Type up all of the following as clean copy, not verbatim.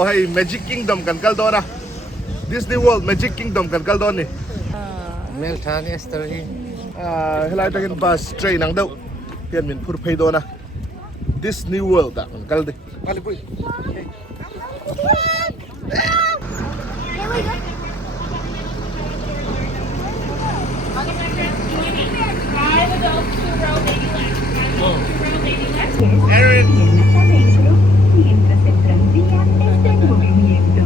oh hey Magic Kingdom kan kal do na Disney World Magic Kingdom kan kal do ni Mel than yesterday. helai tangin bus train ang daw hian min phur phei do na Disney World ta kan kal di pali pui Aaron. Mientras el tranvía está en movimiento.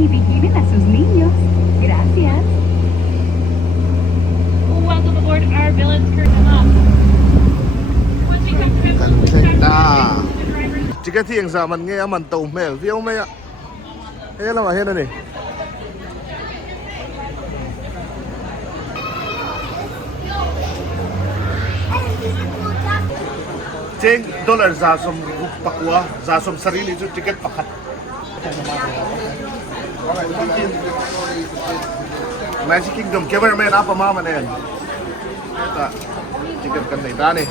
Y vigilen a sus niños. Gracias. Welcome aboard our villain's curtain. Once we come to Ta Chika thieng sa man nghe man tàu mel viau mai ạ thế là mà hết rồi nè Cheng dollar za som pakwa za som sarili chu ticket pakhat Magic Kingdom cameraman apa mama nen ta ticket kan nei ta ni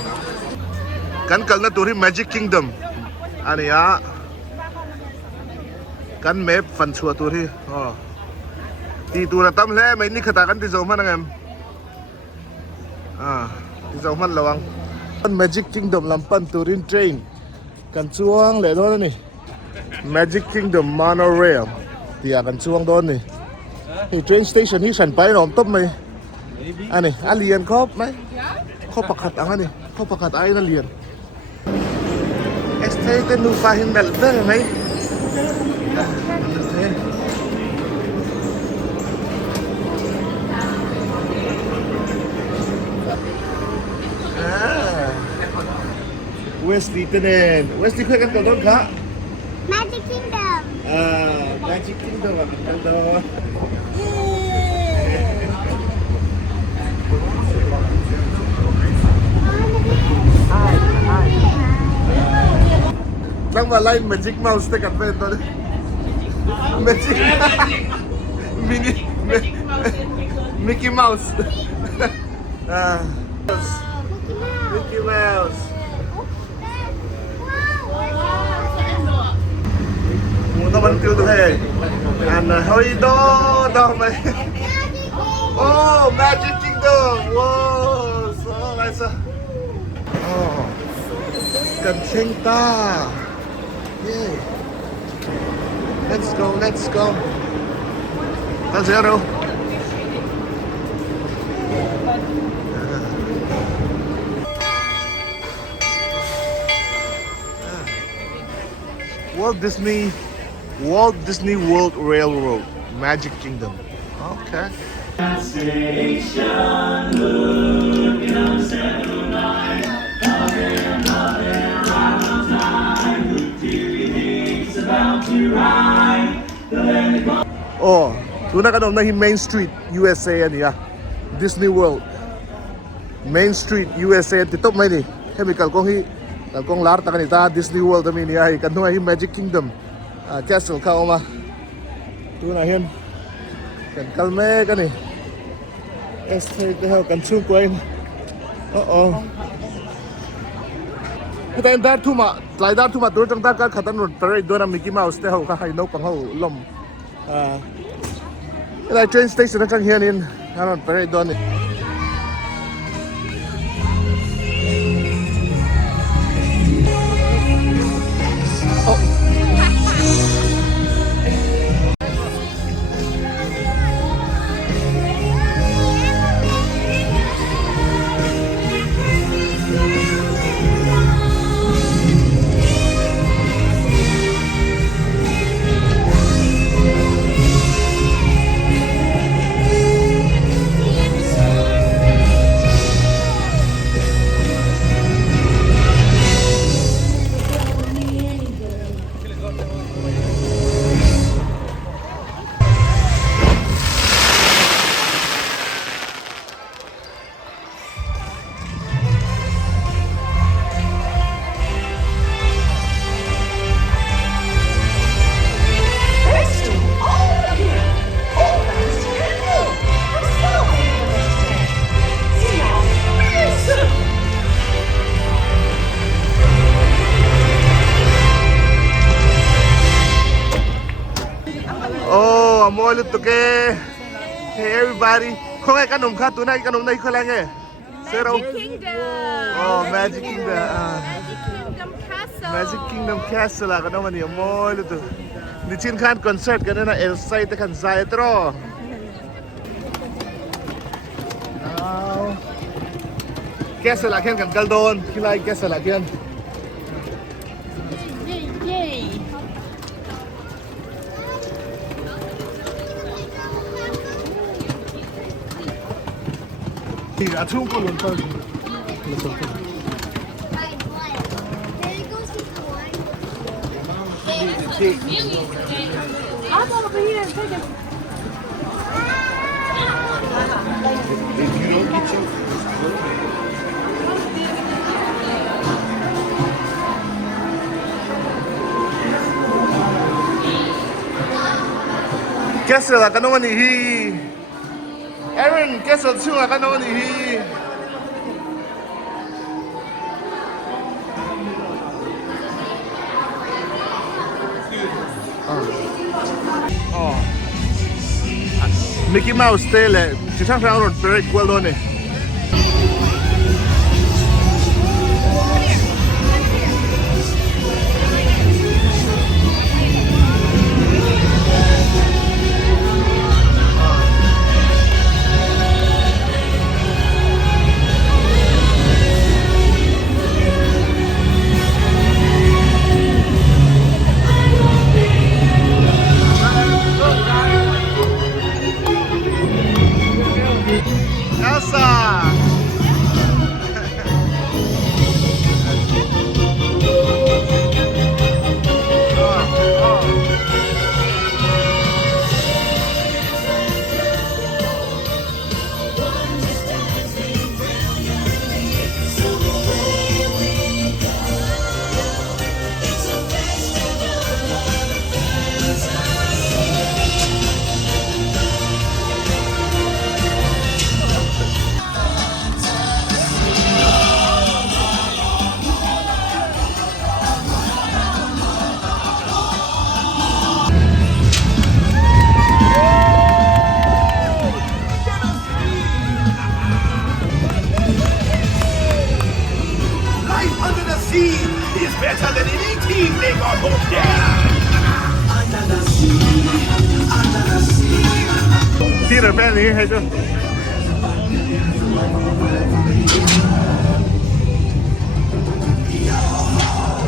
kan kalna turi Magic Kingdom ani ya kan map fan chua turi ti tura tam le mai ni khata kan ti zo man ngam ti zo man lawang Magic Kingdom lampan turin train kan chuang le do ni Magic Kingdom monorail ti kan chuang do ni hey train station hi san pai rom top mai ani alien khop mai khop pakhat ang ani khop pakhat ai na lian Este nu fahin melda mai Wesley tenen Wesley khơi kan don kha Magic Kingdom. Magic Kingdom kan do Nang malay Magic Mouse te kan pen to Magic Mickey Mouse Mickey Mouse Nó bắn tiêu tôi hay hơi đó mày Oh Magic Kingdom Wow so nice cần sinh ta yeah. Let's go ta dễ đâu Walt Disney World Railroad, Magic Kingdom. Okay. Oh, tuna ka na Main Street, USA niya. Disney World. Main Street, USA. Tito may ni. Chemical kong lar ta kanita Disney World kami niya. Kanu hi Magic Kingdom. Castle ka oma. Tuna hian. Kan kalme ka ni. Este de kan chhungkaw. Kita entar thuma, laidar thuma tur tang ta ka khatan ro tare dona Mickey Mouse te ho ka hai no pang ho lom. Ila train station na chang hian in haron tare don. Oh, amo ulit to ke. Hey everybody. Kung ay kanom ka, tunay kanom na ikalang eh. Zero. Kingdom. Oh, Magic Kingdom. Magic Kingdom Castle. Magic Kingdom Castle lah kanom ni amo ulit to. Di chin kan concert kana na Elsa ite kan zaitro. Now. Castle lah kan kaldon. Kilay castle lah kan. Yay, yay. Tira chhungkaw lon pa. There goes his one. I'm over here. Take it. Castle lah kanom ni hi. Aaron, castle chung lah kanom ni hi. Oh. Mickey Mouse tele. Chitang rang ron very cool don eh. Elsa! Life under the sea is better than anything they got up there. Peter Pan ni hay chưa?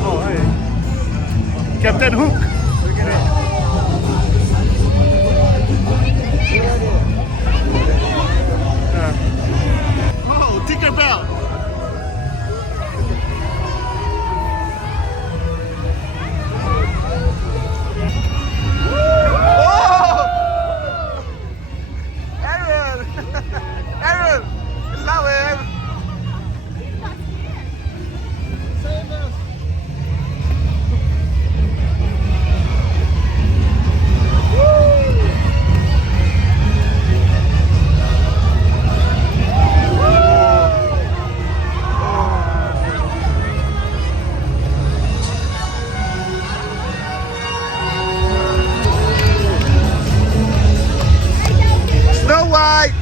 Oh, hey. Captain Hook. Oh, Tinkerbell. Aaron! Love him! Snow White!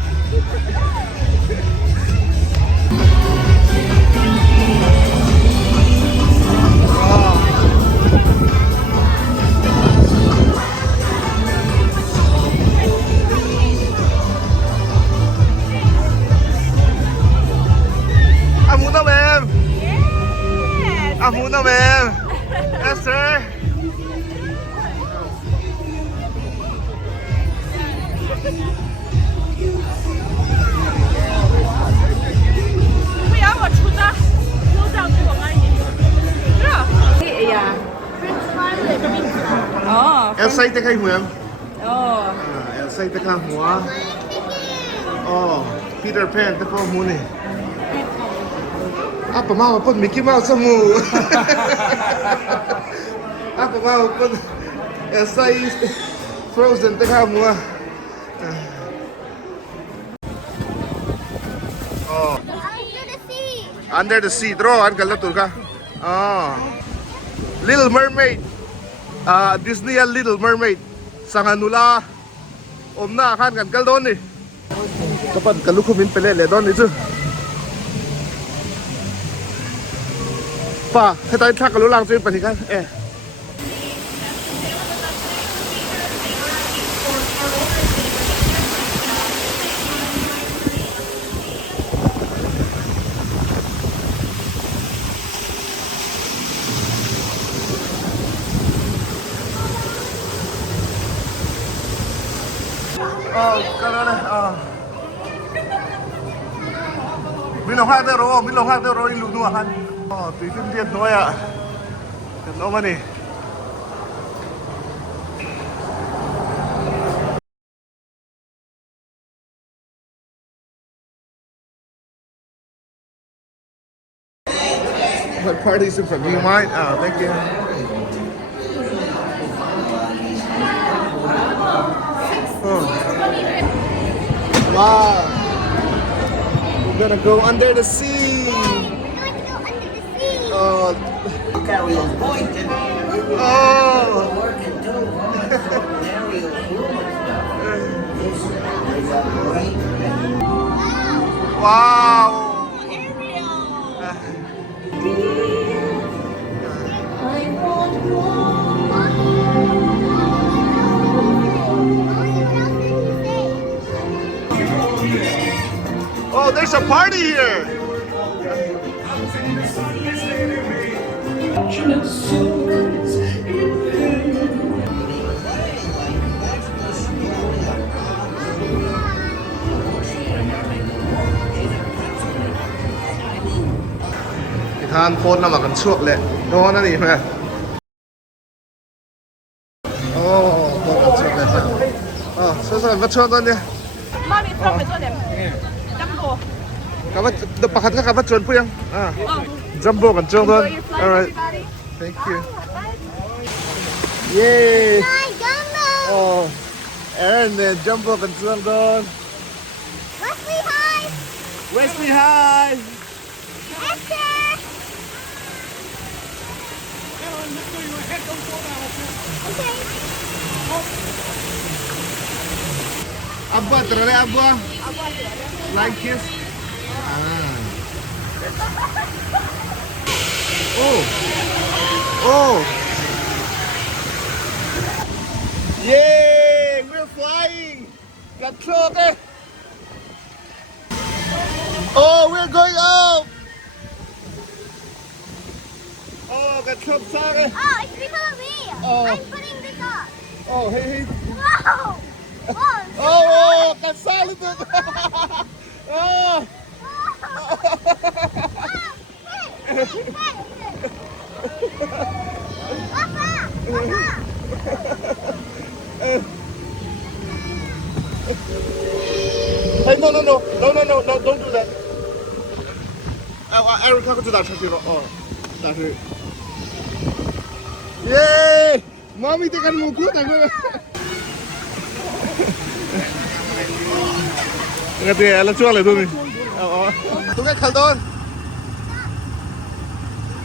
I'm hunah ma'am. Yes. I'm hunah ma'am. Yes sir. We are what chuta. Chuta ko ngai. Yeah. Oh. Elsa ite kay ma'am. Oh. Elsa ite kang hua. Oh, Peter Pan te ko mu ni. Apa mau pun Mickey Mouse semu. Apa mau pun Elsa is Frozen te kang hua. Oh. Under the sea. Under the sea, draw an kala tulka. Oh. Little Mermaid. Disney Little Mermaid. sangan nula omna khan kan kal don ni kapan kalu khumin pele le don ni chu pa hetai thak kalu lang chu pani kan Karhla mình lòng hát tơ rồi lù nua han tùy phim điện nói à cái nó mà nè what parties in front? Do you mind? Thank you. Wow, we're gonna go under the sea. Oh, wow. Oh, there's a party here. Than phone là mà cần chuộc lệ. Đó nó gì mà. Oh, con cần chuộc lệ. Sao bắt chuộc con đi. Mommy, come with them. Jumbo. Kabat, dapat ka kabat chuan po yang. Jumbo kan chuan don. Alright. Thank you. Yay. Hi, Jumbo. Oh, Aaron, Jumbo kan chuan don. Wesley, hi. Wesley, hi. Esther. Okay. Abba, terale Abba. Like kiss. Oh. Yay! We're flying. Got chhungte. Oh, we're going up. Oh, got chhungte. Oh, it's because of me. Oh. I'm putting this up. Oh, hey. Wow. Whoa. Oh, got solid. Oh. Hey. Papa. Hey, no, don't do that. Eric, how could you do that? Oh, that's it. Yay! Mommy, take a look. Cái gì là chua lại thôi. Tôi cái khăn thôi.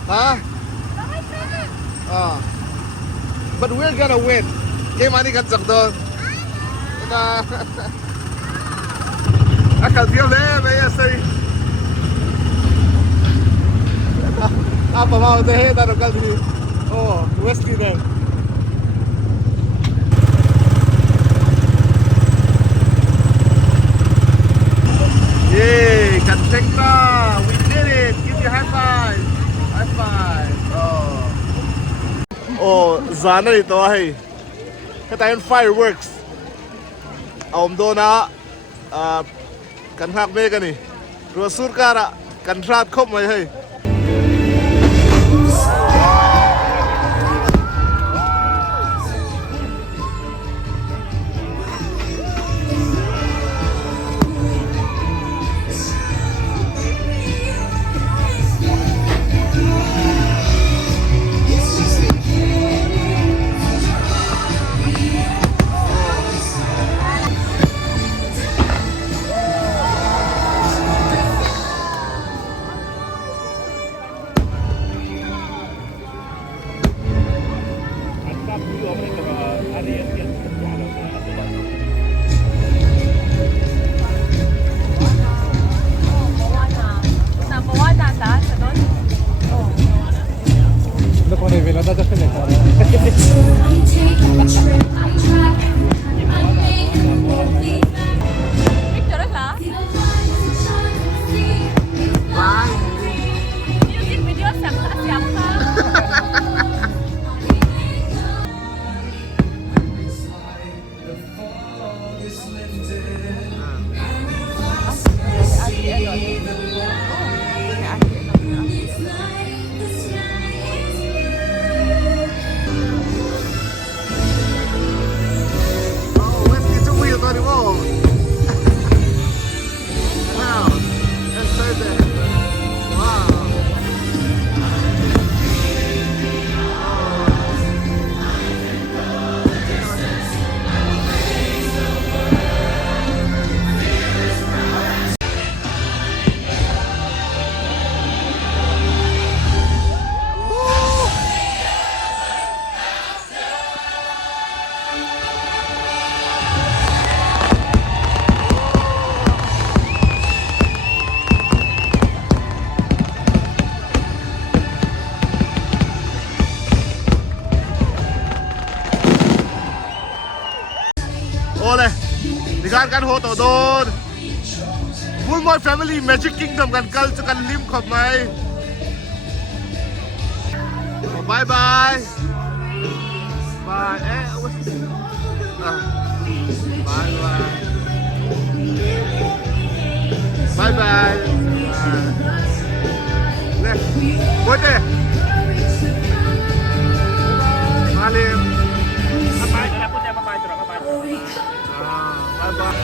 Hả? But we're gonna win. Cái mà đi cắt giặc thôi. Na. Akal dia le, vaya sei. Apa mau deh, taruh kali. Oh, Wesley there. Yay, Katekta, we did it. Give you a high five. High five. Oh, Zana ito ay. Katayon fireworks. Aum do na kan hak me gani. Rosur kara kan rat khop mai hey. Ole, di kan ho to don. Vulmawi family Magic Kingdom kan kal kan lim khop mai. Bye bye. Bye. Bye bye. Bye bye. Nè, quay đi. Malim. Bye bye.